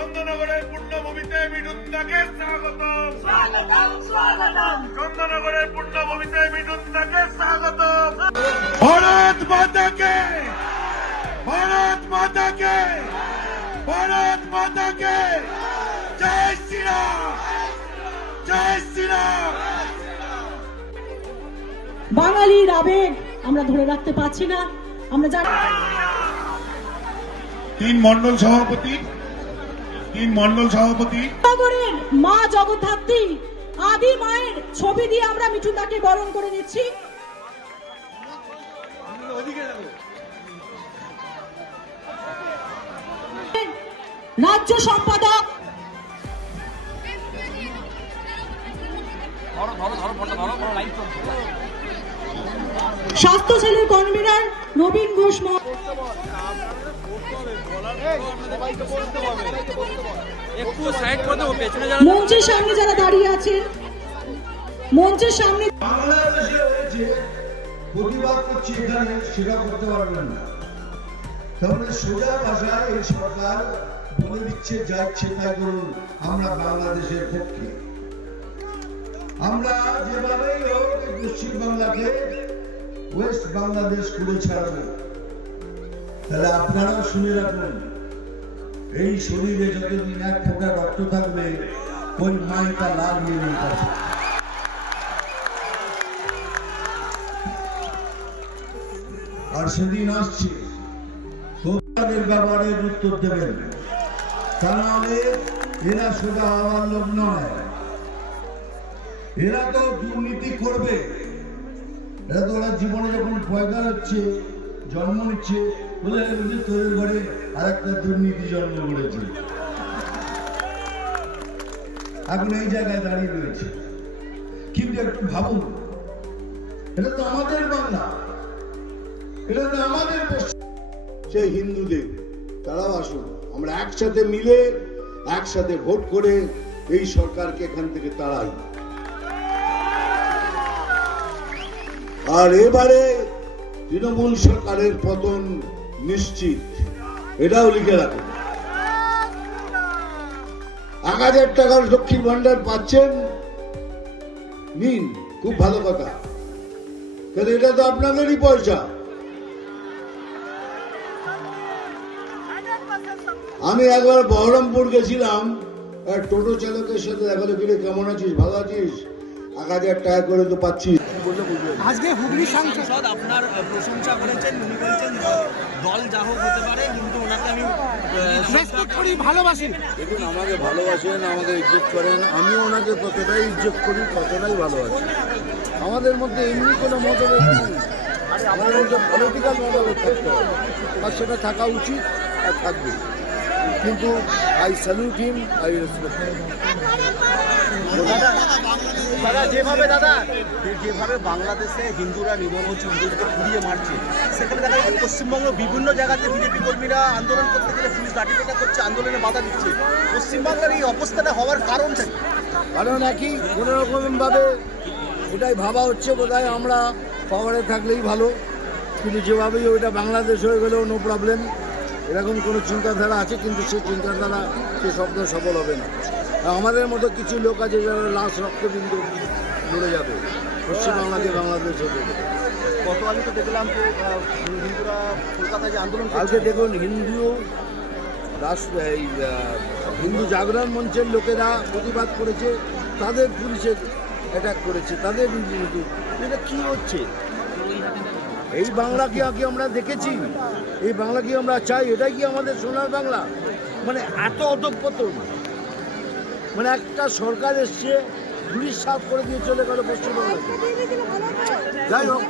চন্দননগরের পূর্ণভূমিতে মিঠুনদাকে স্বাগতম। চন্দননগরের পূর্ণভূমিতে মিঠুনদাকে স্বাগতম। ভারত মাতাকে, ভারত মাতাকে, ভারত মাতাকে জয় শ্রীরাম, জয় শ্রীরাম। বাঙালির আবেগ আমরা ধরে রাখতে পারছি না। আমরা জানি তিন মন্ডল সভাপতি নগরের মা জগদ্ধাত্রী আদি মায়ের ছবি দিয়ে আমরা মিঠুনদাকে বরণ করে নিচ্ছি। রাজ্য সম্পাদক স্বাস্থ্য সেলের কনভেনার নবীন ঘোষ, মঞ্চের সামনে যারা দাঁড়িয়ে আছেন, মঞ্চের সামনে বাংলাদেশে হয়েছে প্রতিবাদ করছে, এখানে সেটা করতে পারবেন না। তাহলে সোজা ভাষায় এই সরকার বলে দিচ্ছে যা ইচ্ছে তাই করুন, আমরা বাংলাদেশের পক্ষে। আমরা যেভাবেই হোক পশ্চিম বাংলাকে ওয়েস্ট বাংলাদেশ করে ছাড়বো। তাহলে আপনারাও শুনে রাখুন, এই শরীরে যতদিন এক ফোঁটা রক্ত থাকবে ওই মাইটা লাল নিয়ে নিতে। আর সেদিন আসছে তোমাদের ব্যাপারের উত্তর দেবেন, তা নাহলে এরা সোজা হওয়ার লোক নয়। এরা তো দুর্নীতি করবে। এরা তো ওরা জীবনে যখন পয়দা হচ্ছে, জন্ম নিচ্ছে, বলে তোদের ঘরে আর একটা দুর্নীতি জন্ম করেছে, এখন এই জায়গায় দাঁড়িয়ে রয়েছে। কিন্তু একটু ভাবুন, এটা তো আমাদের বাংলা, এটা তো আমাদের সেই হিন্দুদের, তারাও আসুন, আমরা একসাথে মিলে একসাথে ভোট করে এই সরকারকে এখান থেকে তাড়াই। আর এবারে তৃণমূল সরকারের পতন নিশ্চিত, এটাও লিখে রাখুন। 1000 টাকার লক্ষ্মীর ভান্ডার পাচ্ছেন, নিন, খুব ভালো কথা, কিন্তু এটা তো আপনাদেরই পয়সা। আমি একবার বহরমপুর গেছিলাম, টোটো চালকের সাথে দেখা হলো, কিরে কেমন আছিস, ভালো আছিস, 1000 টাকা করে তো পাচ্ছিস। আজকে হুগলি সাংসদ আপনার প্রশংসা করেছেন, উনি বলেছেন দল যা হোক হতে পারে, কিন্তু ওনাকে আমি রেসপেক্ট করি, ভালোবাসি। দেখুন, আমাকে ভালোবাসেন, আমাকে ইজ্জত করেন, আমিও ওনাকে ততটাই ইজ্জত করি, ততটাই ভালোবাসি। আমাদের মধ্যে এমনি কোনো মতভেদ নেই, আমাদের মধ্যে পলিটিক্যাল মতভেদ থাকতে হবে, আর সেটা থাকা উচিত আর থাকবে। কিন্তু I salute him, I respect হিম। দাদা যেভাবে বাংলাদেশে হিন্দুরা নিধন হচ্ছে, হিন্দুদেরকে পুড়িয়ে মারছে, সেখানে দেখা যায় পশ্চিমবঙ্গ বিভিন্ন জায়গাতে বিজেপি কর্মীরা আন্দোলন করতে গেলে পুলিশ লাঠিপেটা করছে, আন্দোলনে বাধা দিচ্ছে। পশ্চিমবাংলার এই অবস্থাটা হওয়ার কারণটা কি? কারণ একই কোনো রকমভাবে ওটাই ভাবা হচ্ছে বোধহয় আমরা পাওয়ারে থাকলেই ভালো, কিন্তু যেভাবেই ওইটা বাংলাদেশ হয়ে গেলেও নো প্রবলেম, এরকম কোনো চিন্তাধারা আছে, কিন্তু সেই চিন্তাধারা সে শব্দ সফল হবে না। আমাদের মতো কিছু লোক আছে যারা লাশ রক্তবিন্দু লড়ে যাবে, পশ্চিমবাংলাকে বাংলাদেশ হতে দেবে। গত আগে তো দেখলাম তো হিন্দুরা কলকাতায় যে আন্দোলন, কালকে দেখুন হিন্দু জাগরণ মঞ্চের লোকেরা প্রতিবাদ করেছে, তাদের পুলিশে অ্যাটাক করেছে, তাদের এটা কি হচ্ছে? এই বাংলাকে আগে আমরা দেখেছি, এই বাংলাকে আমরা চাই, এটাই কি আমাদের সোনার বাংলা? মানে এত অধঃপতন, মানে একটা সরকার এসছে পুলিশ সাফ করে দিয়ে চলে গেল পশ্চিমবাংলাকে। যাই হোক,